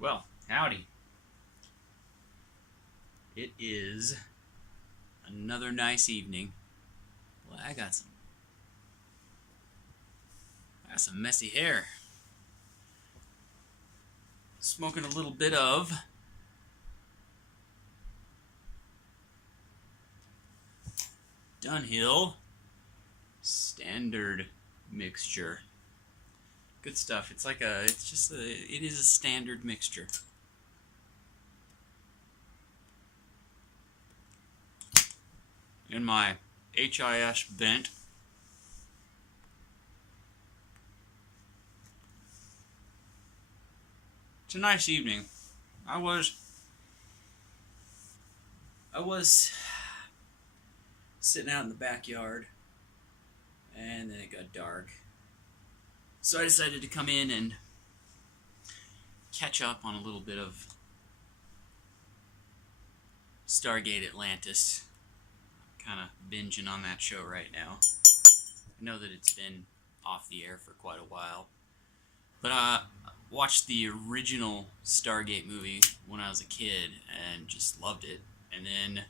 Well, howdy. It is another nice evening. Well, I got some messy hair. Smoking a little bit of Dunhill Standard Mixture. Good stuff. It is a standard mixture. In my HIS vent. It's a nice evening. I was sitting out in the backyard, and then it got dark. So I decided to come in and catch up on a little bit of Stargate Atlantis. Kind of binging on that show right now. I know that it's been off the air for quite a while, but I watched the original Stargate movie when I was a kid and just loved it. And then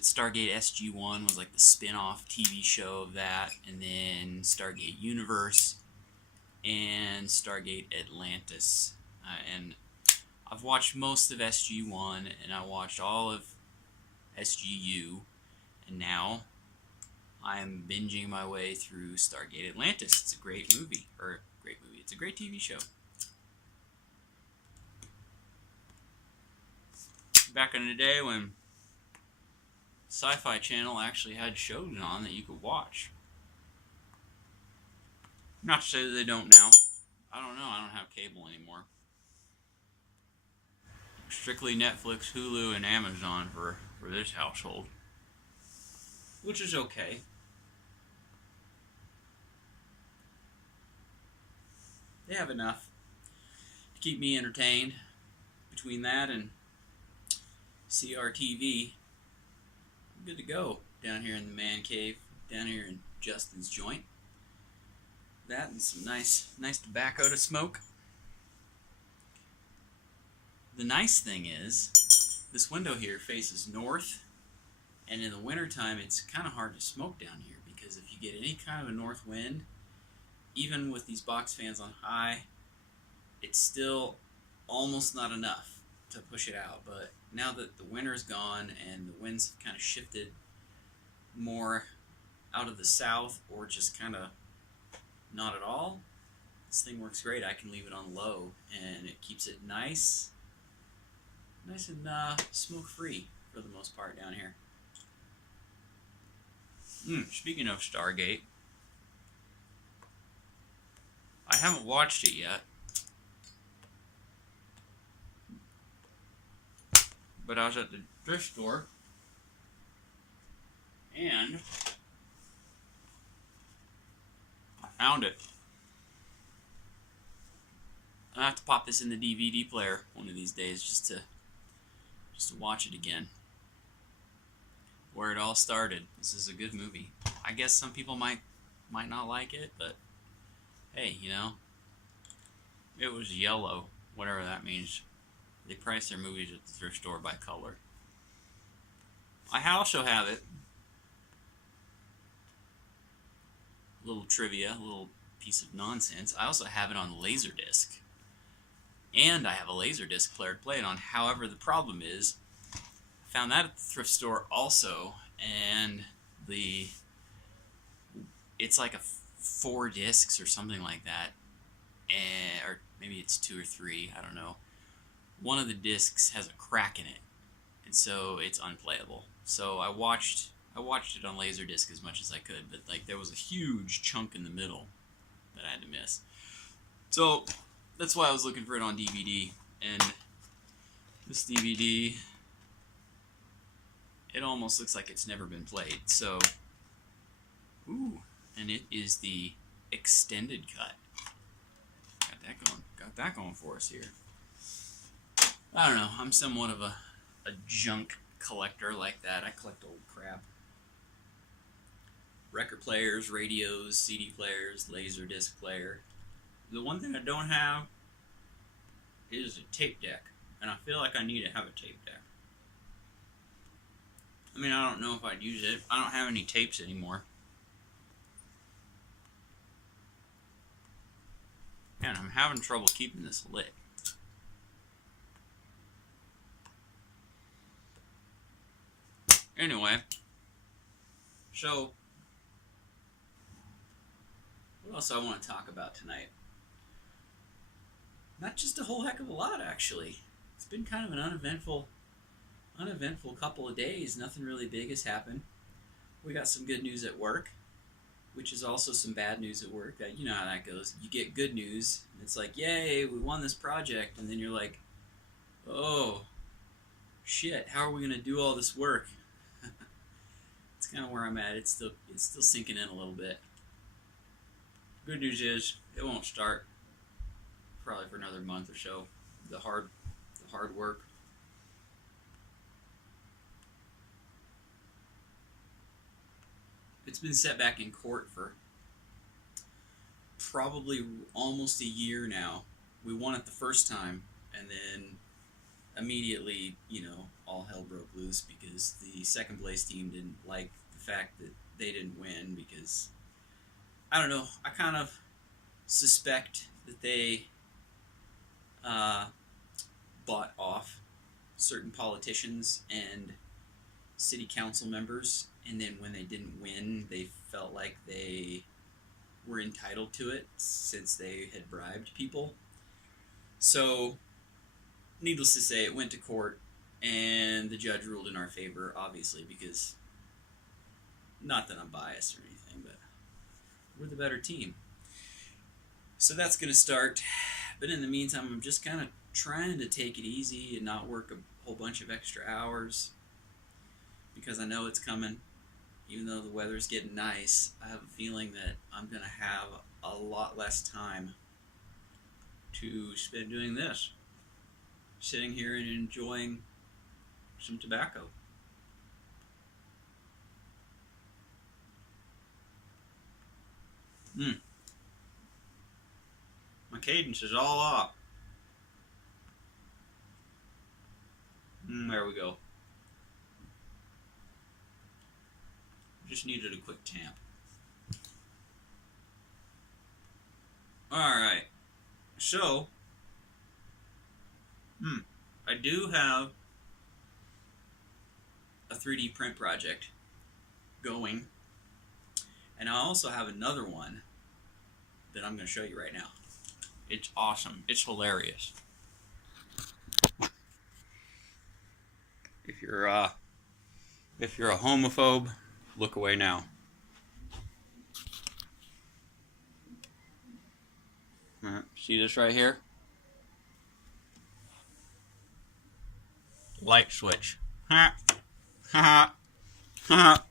Stargate SG-1 was like the spin-off TV show of that, and then Stargate Universe and Stargate Atlantis. And I've watched most of SG-1, and I watched all of SGU, and now I'm binging my way through Stargate Atlantis. It's a great movie. It's a great TV show. Back in the day when Sci-Fi Channel actually had shows on that you could watch. Not to say that they don't now. I don't know. I don't have cable anymore. Strictly Netflix, Hulu, and Amazon for this household. Which is okay. They have enough to keep me entertained. Between that and CRTV, I'm good to go down here in the man cave, down here in Justin's joint. That and some nice tobacco to smoke. The nice thing is, this window here faces north, and in the wintertime it's kind of hard to smoke down here because if you get any kind of a north wind, even with these box fans on high, it's still almost not enough to push it out. But now that the winter's gone and the winds have kind of shifted more out of the south or just kind of not at all, this thing works great. I can leave it on low and it keeps it nice and smoke free for the most part down here. Speaking of Stargate, I haven't watched it yet, but I was at the thrift store and I found it. I have to pop this in the DVD player one of these days just to watch it again. Where it all started. This is a good movie. I guess some people might not like it, but hey, it was yellow, whatever that means. They price their movies at the thrift store by color. I also have it. A little trivia, a little piece of nonsense. I also have it on Laserdisc. And I have a Laserdisc player to play it on. However, the problem is, I found that at the thrift store also, and it's like 4 discs or something like that, or maybe it's 2 or 3, I don't know. One of the discs has a crack in it, and so it's unplayable. So I watched it on Laserdisc as much as I could, but there was a huge chunk in the middle that I had to miss. So that's why I was looking for it on DVD, and this DVD, it almost looks like it's never been played. So, and it is the extended cut. Got that going for us here. I don't know. I'm somewhat of a junk collector like that. I collect old crap. Record players, radios, CD players, Laserdisc player. The one thing I don't have is a tape deck, and I feel like I need to have a tape deck. I mean, I don't know if I'd use it. I don't have any tapes anymore. And I'm having trouble keeping this lit. Anyway, so what else I want to talk about tonight? Not just a whole heck of a lot, actually. It's been kind of an uneventful couple of days. Nothing really big has happened. We got some good news at work, which is also some bad news at work. You know how that goes. You get good news, and it's like, yay, we won this project, and then you're like, oh, shit, how are we going to do all this work? It's kind of where I'm at. It's still sinking in a little bit. Good news is it won't start probably for another month or so. The hard work. It's been set back in court for probably almost a year now. We won it the first time, and then immediately, all hell broke loose because the second place team didn't like the fact that they didn't win because, I don't know, I kind of suspect that they bought off certain politicians and city council members, and then when they didn't win, they felt like they were entitled to it since they had bribed people. So, needless to say, it went to court, and the judge ruled in our favor, obviously, because, not that I'm biased or anything, but we're the better team. So that's going to start, but in the meantime, I'm just kind of trying to take it easy and not work a whole bunch of extra hours, because I know it's coming. Even though the weather's getting nice, I have a feeling that I'm going to have a lot less time to spend doing this. Sitting here and enjoying some tobacco. My cadence is all off. There we go. Just needed a quick tamp. Alright. So, I do have a 3D print project going, and I also have another one that I'm going to show you right now. It's awesome. It's hilarious. If you're a homophobe, look away now. See this right here? Light switch. Ha ha ha.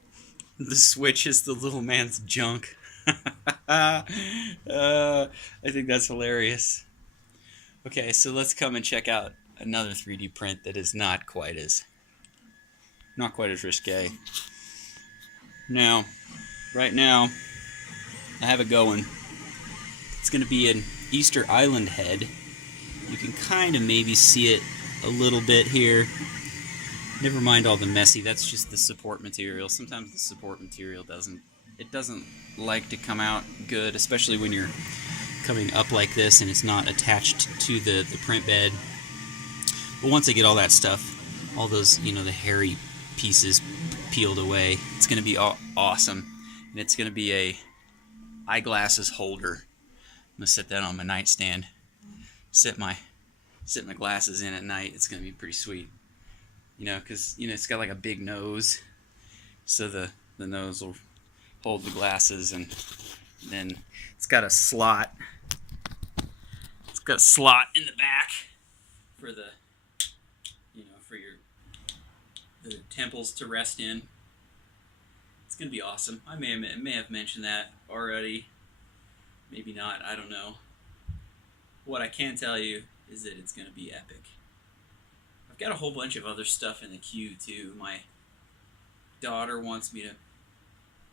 The switch is the little man's junk. I think that's hilarious. Okay, so let's come and check out another 3D print that is not quite as risque. Now, right now, I have it going. It's going to be an Easter Island head. You can kind of maybe see it a little bit here. Never mind all the messy, that's just the support material. Sometimes the support material doesn't like to come out good, especially when you're coming up like this and it's not attached to the print bed. But once I get all that stuff, all those, the hairy pieces peeled away, it's going to be awesome. And it's going to be a eyeglasses holder. I'm going to set that on my nightstand. Sit my glasses in at night. It's going to be pretty sweet. Because, it's got like a big nose. So the nose will hold the glasses, and then it's got a slot. It's got a slot in the back for the, for the temples to rest in. It's going to be awesome. I may have mentioned that already. Maybe not. I don't know. What I can tell you is that it's going to be epic. I've got a whole bunch of other stuff in the queue too. My daughter wants me to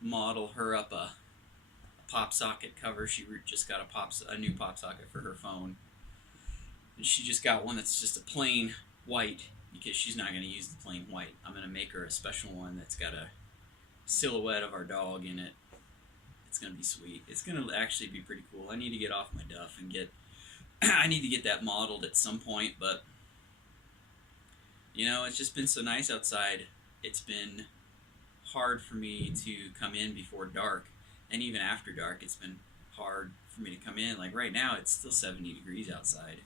model her up a pop socket cover. She just got a new pop socket for her phone, and she just got one that's just a plain white because she's not going to use the plain white. I'm going to make her a special one that's got a silhouette of our dog in it. It's going to be sweet. It's going to actually be pretty cool. I need to get off my duff and get I need to get that modeled at some point, but you know, it's just been so nice outside. It's been hard for me to come in before dark, and even after dark it's been hard for me to come in. Like right now it's still 70 degrees outside,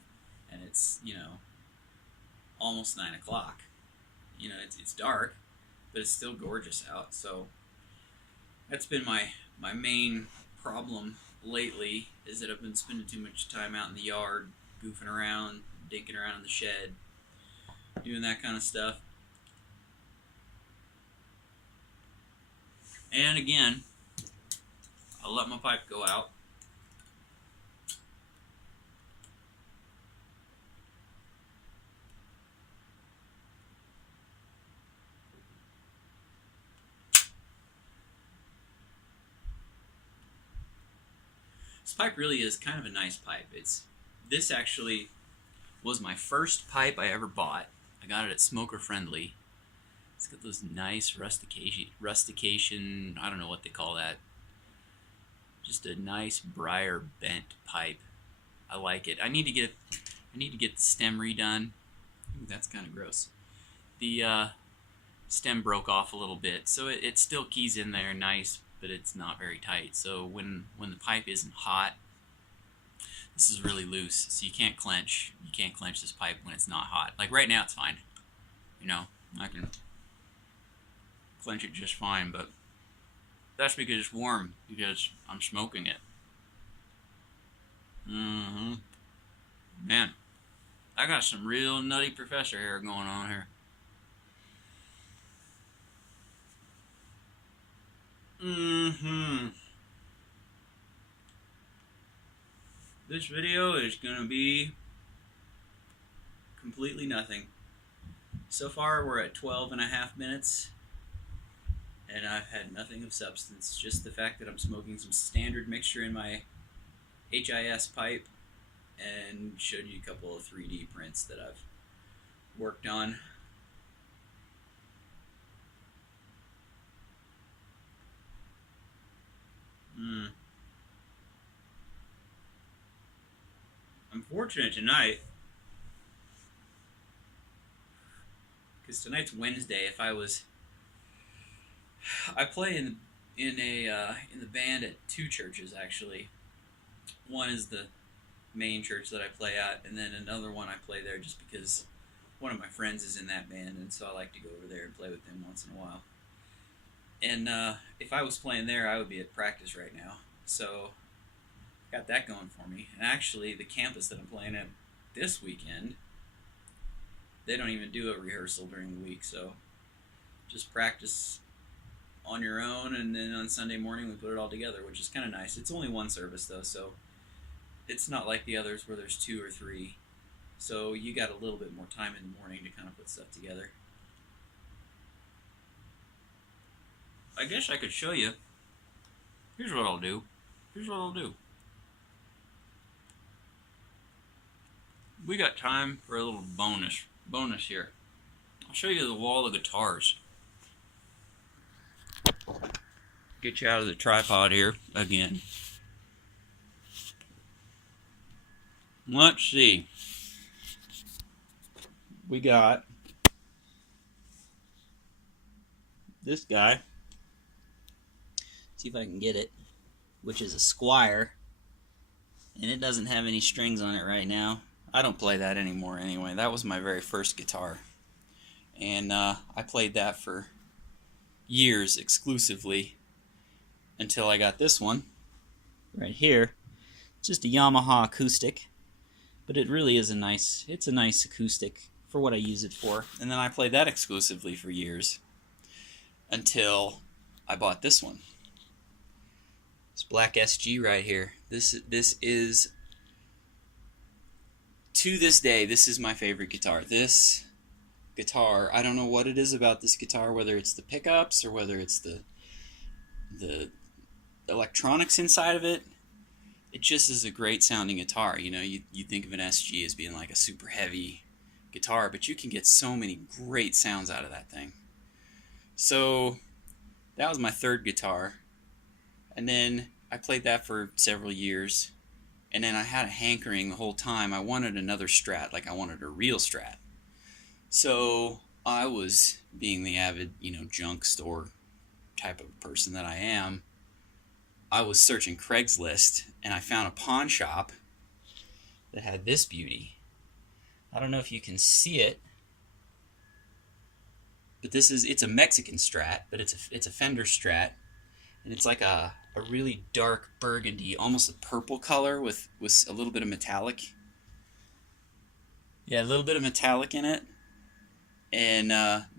and it's, you know, almost 9 o'clock. You know, it's dark, but it's still gorgeous out. So that's been my main problem lately, is that I've been spending too much time out in the yard, goofing around, dinking around in the shed, doing that kind of stuff. And again, I'll let my pipe go out. This pipe really is kind of a nice pipe. This actually was my first pipe I ever bought. I got it at Smoker Friendly. It's got those nice rustication, I don't know what they call that. Just a nice briar bent pipe. I like it. I need to get the stem redone. Ooh, that's kind of gross. The stem broke off a little bit, so it still keys in there nice, but it's not very tight. So when the pipe isn't hot, this is really loose, so you can't clench this pipe when it's not hot. Like right now it's fine. You know, I can clench it just fine, but that's because it's warm, because I'm smoking it. Man, I got some real nutty professor hair going on here. This video is gonna be completely nothing. So far we're at 12.5 minutes, and I've had nothing of substance. Just the fact that I'm smoking some standard mixture in my HIS pipe, and showed you a couple of 3D prints that I've worked on. I'm fortunate tonight, because tonight's Wednesday. I play in the band at 2 churches actually. One is the main church that I play at, and then another one I play there just because one of my friends is in that band, and so I like to go over there and play with them once in a while. And if I was playing there, I would be at practice right now. So got that going for me. And actually, the campus that I'm playing at this weekend, they don't even do a rehearsal during the week, so just practice on your own, and then on Sunday morning we put it all together, which is kind of nice. It's only one service though, so it's not like the others where there's 2 or 3. So you got a little bit more time in the morning to kind of put stuff together. I guess I could show you. Here's what I'll do. We got time for a little bonus here. I'll show you the wall of guitars. Get you out of the tripod here again. Let's see. We got this guy. See if I can get it, which is a Squire, and it doesn't have any strings on it right now. I don't play that anymore anyway. That was my very first guitar, and I played that for years exclusively until I got this one right here. It's just a Yamaha acoustic, but it really is it's a nice acoustic for what I use it for. And then I played that exclusively for years until I bought this one. This black SG right here. This is, to this day, this is my favorite guitar. This guitar, I don't know what it is about this guitar, whether it's the pickups or whether it's the electronics inside of it, it just is a great sounding guitar. You know, you think of an SG as being like a super heavy guitar, but you can get so many great sounds out of that thing. So that was my third guitar, and then I played that for several years, and then I had a hankering the whole time. I wanted another Strat, like I wanted a real Strat. So I was, being the avid, junk store type of person that I am, I was searching Craigslist, and I found a pawn shop that had this beauty. I don't know if you can see it, but it's a Mexican Strat, but it's a Fender Strat, and it's like a really dark burgundy, almost a purple color with a little bit of metallic. Yeah, a little bit of metallic in it, and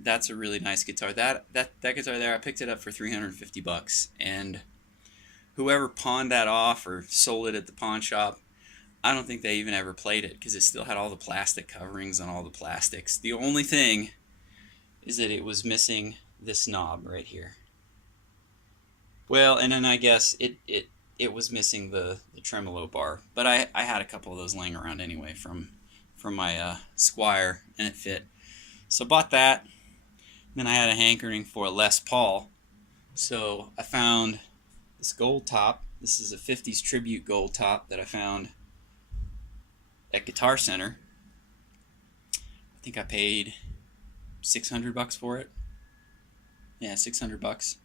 that's a really nice guitar. That guitar there, I picked it up for $350, and whoever pawned that off or sold it at the pawn shop, I don't think they even ever played it because it still had all the plastic coverings on all the plastics. The only thing is that it was missing this knob right here. Well, and then I guess it was missing the tremolo bar, but I had a couple of those laying around anyway from my Squire, and it fit. So I bought that. Then I had a hankering for a Les Paul, so I found this gold top. This is a 50s tribute gold top that I found at Guitar Center. I think I paid $600 for it. Yeah, $600.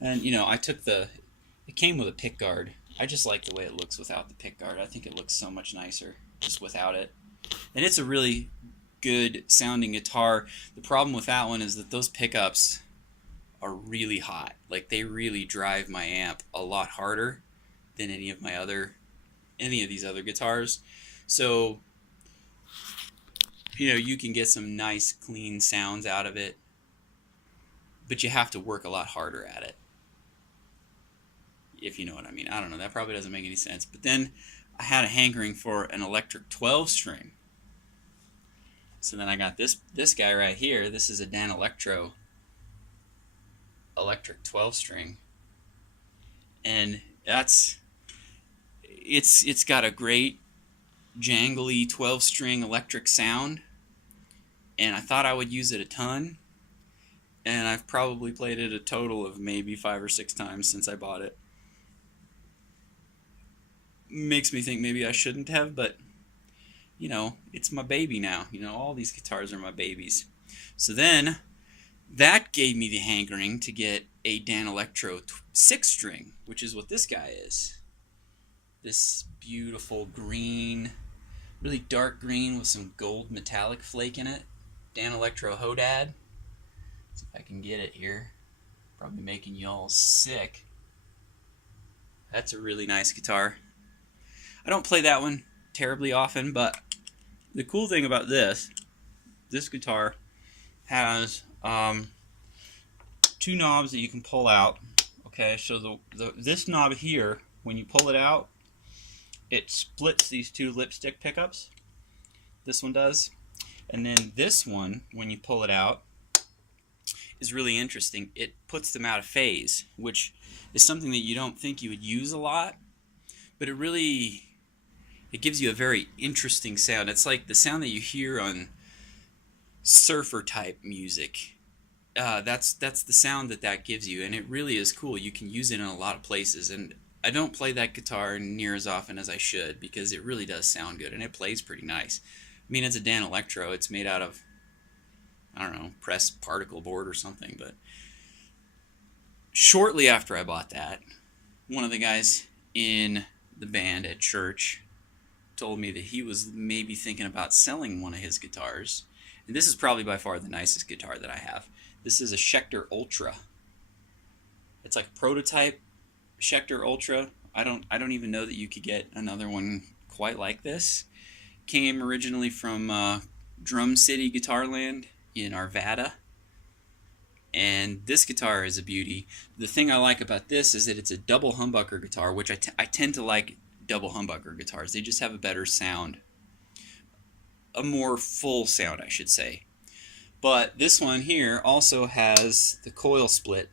And I took it came with a pick guard. I just like the way it looks without the pick guard. I think it looks so much nicer just without it. And it's a really good sounding guitar. The problem with that one is that those pickups are really hot. Like, they really drive my amp a lot harder than any of these other guitars. So, you can get some nice clean sounds out of it, but you have to work a lot harder at it, if you know what I mean. I don't know, that probably doesn't make any sense. But then I had a hankering for an electric 12 string. So then I got this guy right here. This is a Dan Electro electric 12 string, and it's got a great jangly 12 string electric sound, and I thought I would use it a ton, and I've probably played it a total of maybe 5 or 6 times since I bought it. Makes me think maybe I shouldn't have, but it's my baby now. All these guitars are my babies. So then that gave me the hankering to get a Dan Electro 6 string, which is what this guy is. This beautiful green, really dark green with some gold metallic flake in it. Dan Electro Hodad. See if I can get it here. Probably making you all sick. That's a really nice guitar. I don't play that one terribly often, but the cool thing about this guitar has 2 knobs that you can pull out. Okay, so this knob here, when you pull it out, it splits these 2 lipstick pickups. This one does. And then this one, when you pull it out, is really interesting. It puts them out of phase, which is something that you don't think you would use a lot, but it gives you a very interesting sound. It's like the sound that you hear on surfer type music. That's the sound that gives you, and it really is cool. You can use it in a lot of places, and I don't play that guitar near as often as I should because it really does sound good, and it plays pretty nice. I mean, it's a Dan Electro. It's made out of, I don't know, pressed particle board or something. But shortly after I bought that, one of the guys in the band at church told me that he was maybe thinking about selling one of his guitars. And this is probably by far the nicest guitar that I have. This is a Schecter Ultra. It's like a prototype Schecter Ultra. I don't even know that you could get another one quite like this. Came originally from Drum City Guitarland in Arvada. And this guitar is a beauty. The thing I like about this is that it's a double humbucker guitar, which I tend to like double humbucker guitars. They just have a better sound. A more full sound, I should say. But this one here also has the coil split.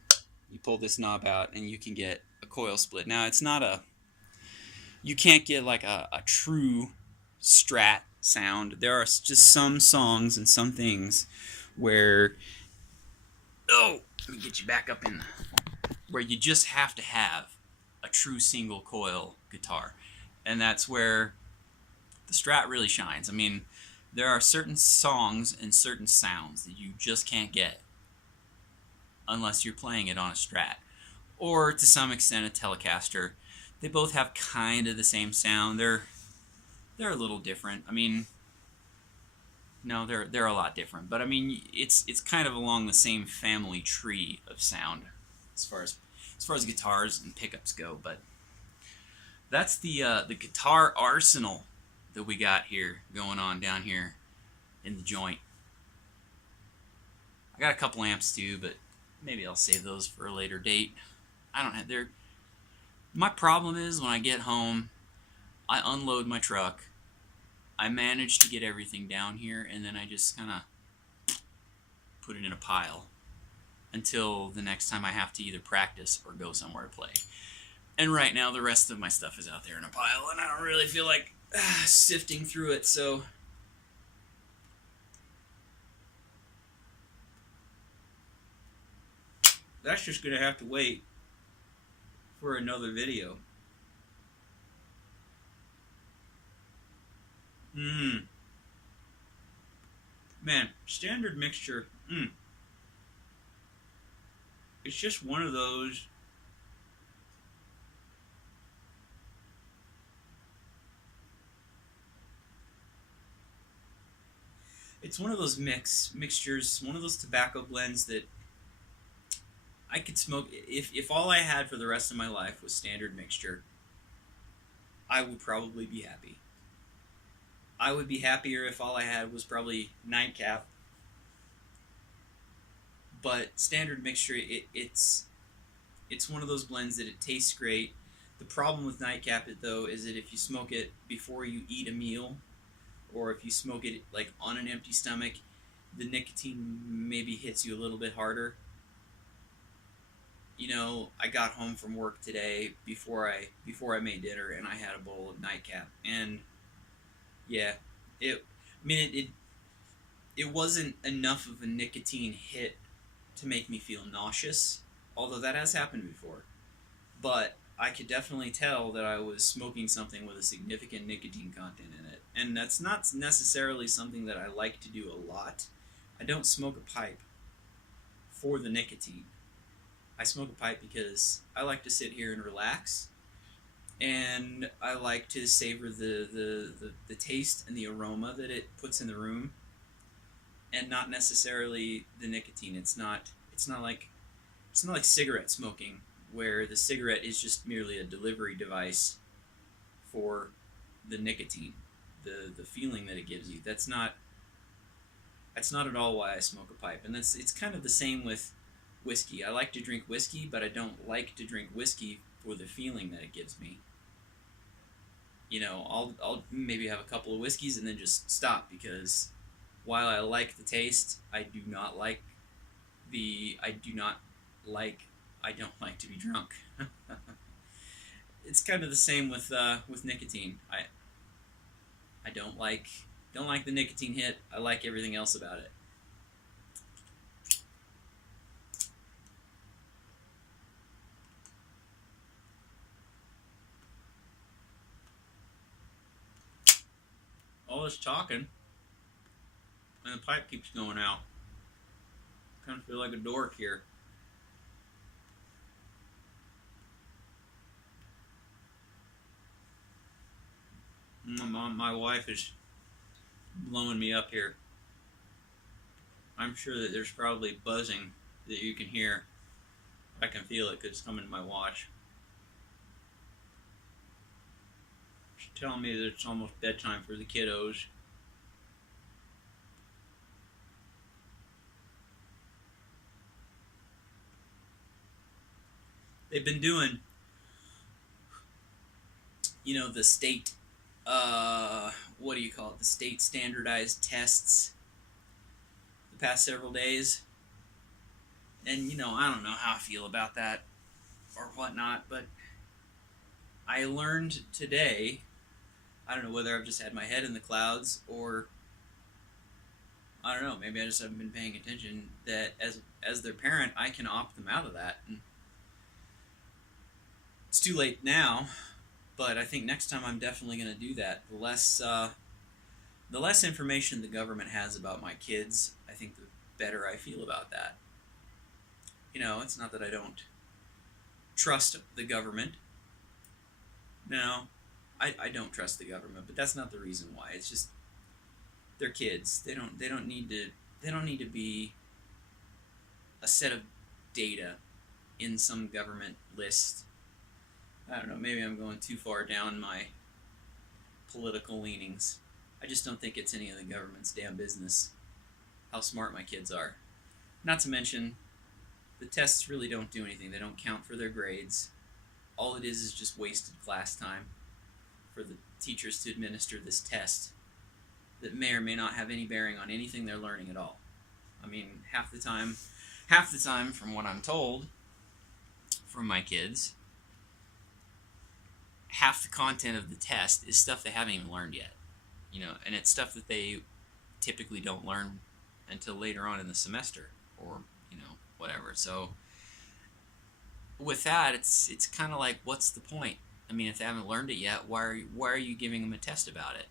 You pull this knob out and you can get a coil split. Now it's not a, you can't get like a true Strat sound. There are just some songs and some things where, oh, let me get you back up in, where you just have to have a true single coil guitar. And that's where the Strat really shines. I mean, there are certain songs and certain sounds that you just can't get unless you're playing it on a Strat, or to some extent a Telecaster. They both have kind of the same sound. They're a little different. I mean, no, they're a lot different. But I mean, it's kind of along the same family tree of sound as far as guitars and pickups go. But that's the guitar arsenal that we got here going on down here in the joint. I got a couple amps too, but maybe I'll save those for a later date. I don't have their. My problem is when I get home, I unload my truck, I manage to get everything down here, and then I just kind of put it in a pile until the next time I have to either practice or go somewhere to play. And right now the rest of my stuff is out there in a pile, and I don't really feel like sifting through it, so that's just going to have to wait for another video. Man, Standard Mixture, it's just one of those mixtures, one of those tobacco blends that I could smoke. If all I had for the rest of my life was Standard Mixture, I would probably be happy. I would be happier if all I had was probably Nightcap. But Standard Mixture, it's one of those blends that it tastes great. The problem with Nightcap, though, is that if you smoke it before you eat a meal, or if you smoke it like on an empty stomach, the nicotine maybe hits you a little bit harder. You know, I got home from work today before I made dinner, and I had a bowl of Nightcap, and yeah, it wasn't enough of a nicotine hit to make me feel nauseous, although that has happened before. But I could definitely tell that I was smoking something with a significant nicotine content in it, and that's not necessarily something that I like to do a lot. I don't smoke a pipe for the nicotine. I smoke a pipe because I like to sit here and relax, and I like to savor the taste and the aroma that it puts in the room, and not necessarily the nicotine. It's not like cigarette smoking, where the cigarette is just merely a delivery device for the nicotine, the feeling that it gives you. That's not at all why I smoke a pipe, and it's kind of the same with whiskey. I like to drink whiskey, but I don't like to drink whiskey for the feeling that it gives me. You know, I'll maybe have a couple of whiskeys and then just stop, because while I like the taste, I don't like to be drunk. It's kind of the same with nicotine. I don't like the nicotine hit. I like everything else about it. All this talking, and the pipe keeps going out. I kind of feel like a dork here. My wife is blowing me up here. I'm sure that there's probably buzzing that you can hear. I can feel it because it's coming to my watch. She's telling me that it's almost bedtime for the kiddos. They've been doing, the state, what do you call it? The state standardized tests the past several days. And, I don't know how I feel about that or whatnot, but I learned today, I don't know whether I've just had my head in the clouds or I don't know, maybe I just haven't been paying attention, that as their parent, I can opt them out of that. And it's too late now, but I think next time I'm definitely going to do that. The less information the government has about my kids, I think the better I feel about that. You know, it's not that I don't trust the government. No, I don't trust the government, but that's not the reason why. It's just they're kids. They don't need to be a set of data in some government list. I don't know, maybe I'm going too far down my political leanings. I just don't think it's any of the government's damn business how smart my kids are. Not to mention, the tests really don't do anything. They don't count for their grades. All it is just wasted class time for the teachers to administer this test that may or may not have any bearing on anything they're learning at all. I mean, half the time, from what I'm told from my kids, half the content of the test is stuff they haven't even learned yet. You know, and it's stuff that they typically don't learn until later on in the semester, or whatever. So with that, it's kind of like, what's the point? I mean, if they haven't learned it yet, why are you giving them a test about it?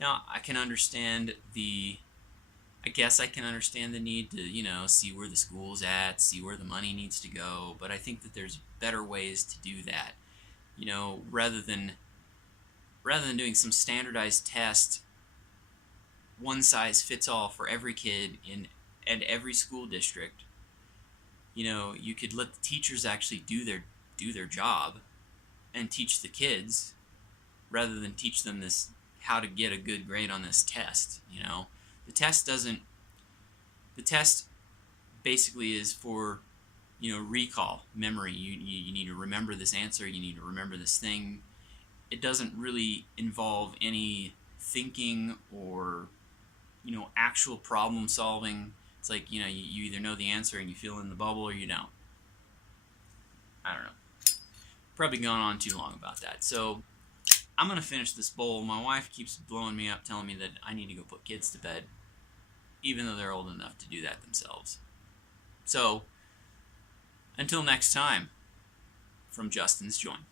Now, I can understand the need to, see where the school's at, see where the money needs to go, but I think that there's better ways to do that. Rather than doing some standardized test, one size fits all for every kid in every school district. You could let the teachers actually do their job and teach the kids, rather than teach them how to get a good grade on this test. The test basically is for recall, memory. You need to remember this answer, you need to remember this thing. It doesn't really involve any thinking or actual problem solving. It's like, you either know the answer and you fill in the bubble, or you don't. I don't know. Probably gone on too long about that. So I'm going to finish this bowl. My wife keeps blowing me up, telling me that I need to go put kids to bed, even though they're old enough to do that themselves. So until next time, from Justin's Joint.